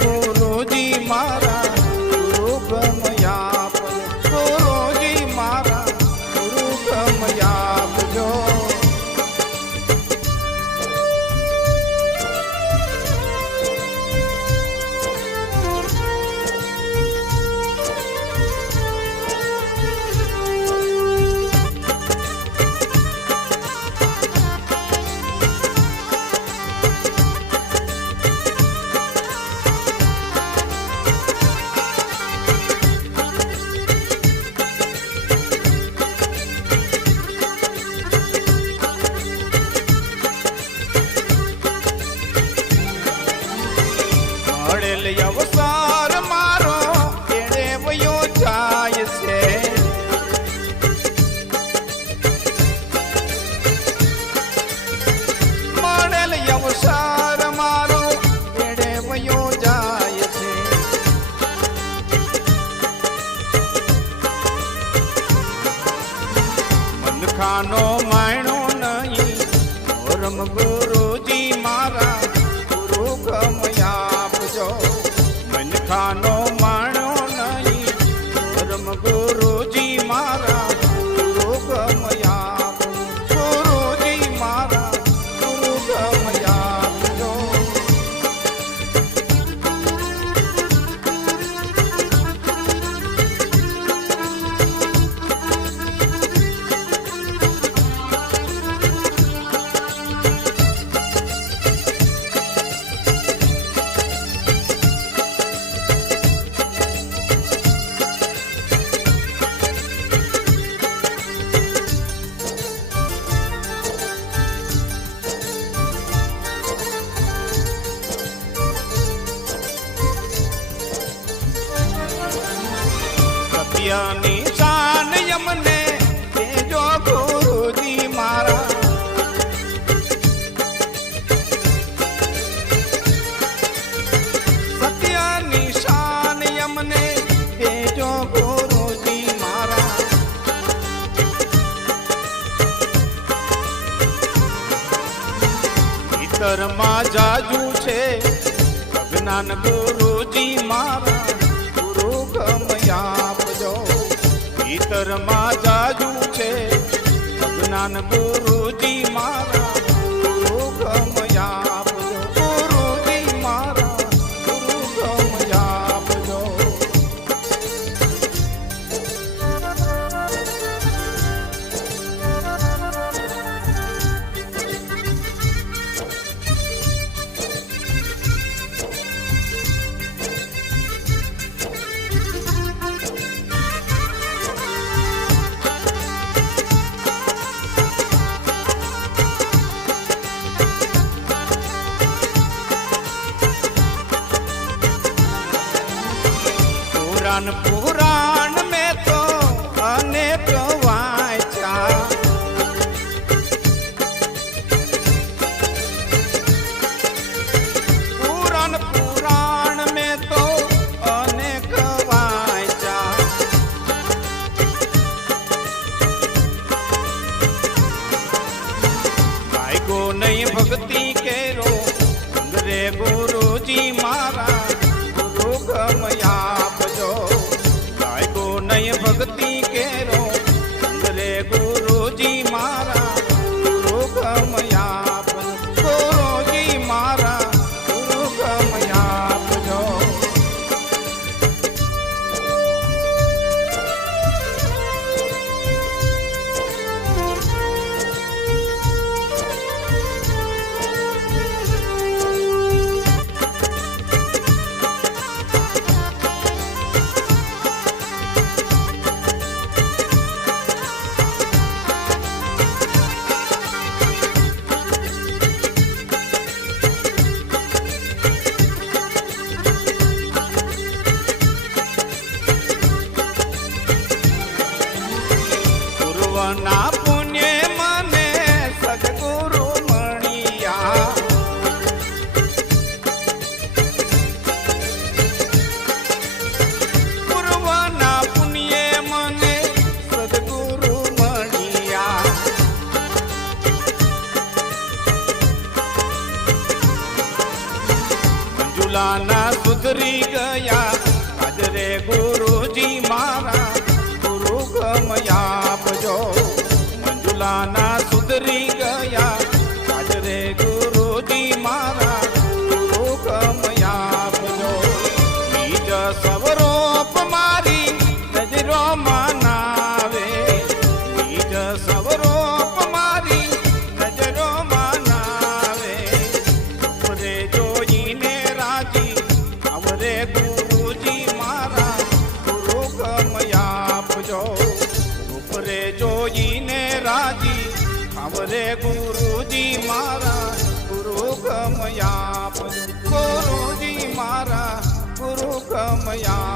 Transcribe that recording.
गुरुजी मारा गुरु गमया गुरुजी मारा गुरु गमया जो अवसर मारो एड़े वयो जाय से मड़ेल अवसर मारो एड़े वयो जाय से मन खानो मायणो नहीं मोरम गुरुजी मारा गुरु गमया मन खानो मानो नहीं धर्म गुरुजी मारा गुरु गमया गुरुजी मारा गुरु गमया जो निशान यमने जो गुरुजी मारा सत्य निशान यमने जो गुरुजी मारा भीतर मा जाजू छे अज्ञान गुरुजी मारा गुरु गमया भीतर मा जाजू छे अज्ञान गुरुजी मारा गुरु गमया गुरुजी मारा गुरु गमया जो पुराण में तो अनेक वाचा पुराण में तो अनेक वाचा भाई को नहीं भक्ति केरो रे गुरुजी मारा गुरु गमया जो गाय को नहीं સુધરી ગયા હાજરે ગુરુજી મારા ગુરુ ગમ આપજો મંજુલાના સુધરી ગયા હાજરે ગુરુજી મારા ગુરુ ગમ આપજો બીજ સવરોપ મારી નજરો માનાવે બીજ સવરોપ મારી નજરો માનાવે ઉપરે જોઈને રાજી આવરે ગુરુજી મારા ગુરુ ગમ આપજો ઉપરે જોઈને રાજી આવરે ગુરુજી મારા ગુરુ ગમ આપજો ગુરુજી મારા ગુરુ ગમ આપજો